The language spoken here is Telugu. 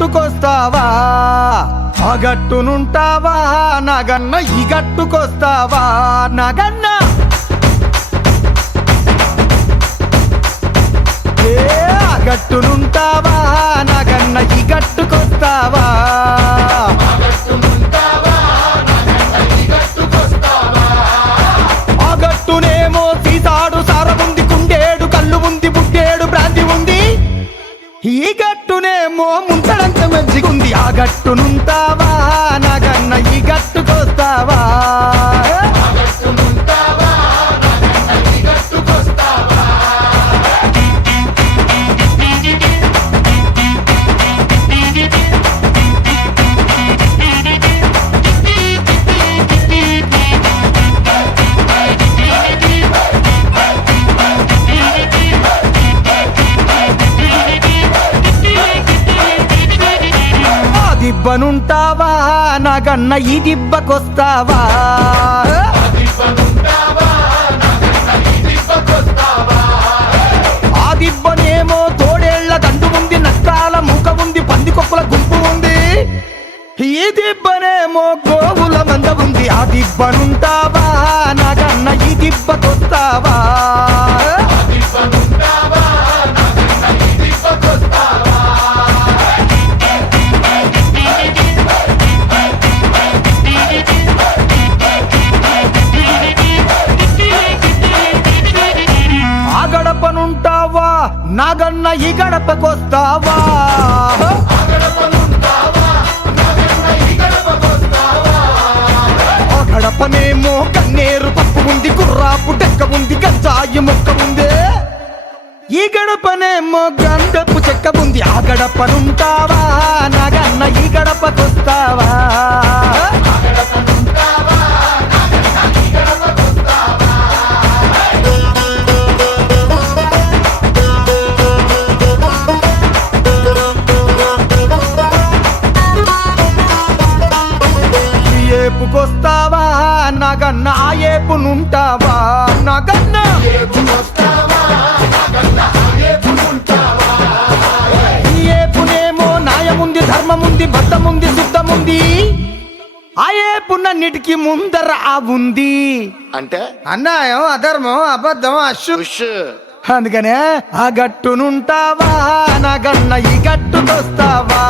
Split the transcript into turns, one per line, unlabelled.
గట్టుకొస్తావా ఆ గట్టునుంటావా? నగన్న ఈ గట్టుకొస్తావా? నగన్న! ఏ గట్టునుంటావా? నగన్న ఈ గట్టుకొస్తావా? ఆ గట్టునేమో సీసాడు ఈ గట్టునేమో ముంచడంత మంచిగుంది. ఆ గట్టునుంటావా? నగన్న ఈ గట్టుకొస్తావా పనుంటావా నాగన్న నగన్న ఈ దిబ్బకొస్తావా? ఆ దిబ్బనేమో తోడేళ్ళ దండు ఉంది నష్టాల మూక ఉంది పందికొక్కుల గుంపు ఉంది. ఈ దిబ్బనేమో గోవుల మంద ఉంది ఆ దిబ్బనుంటావా? నగన్న ఈ దిబ్బకొస్తావా? ఈ గడపకొస్తావా? గడపనేమో కన్నేరు పప్పు ఉంది గుర్రాపు డెక్క ఉంది గంజాయి మొక్క ఉంది. ఈ గడపనేమో గంధపు చెక్క ఉంది ఆ గడపనుంటావా? నగన్న ఏపునుంటావా? నగన్న! ఏపునేమో న్యాయముంది ధర్మముంది బద్దముంది సిద్ధముంది. ఆ ఏపునన్నిటికీ ముందర ఆ ఉంది.
అంటే?
అన్యాయం అధర్మం అబద్ధం అశు అందుకనే ఆ గట్టునుంటావా? నగన్న ఈ గట్టుకొస్తావా?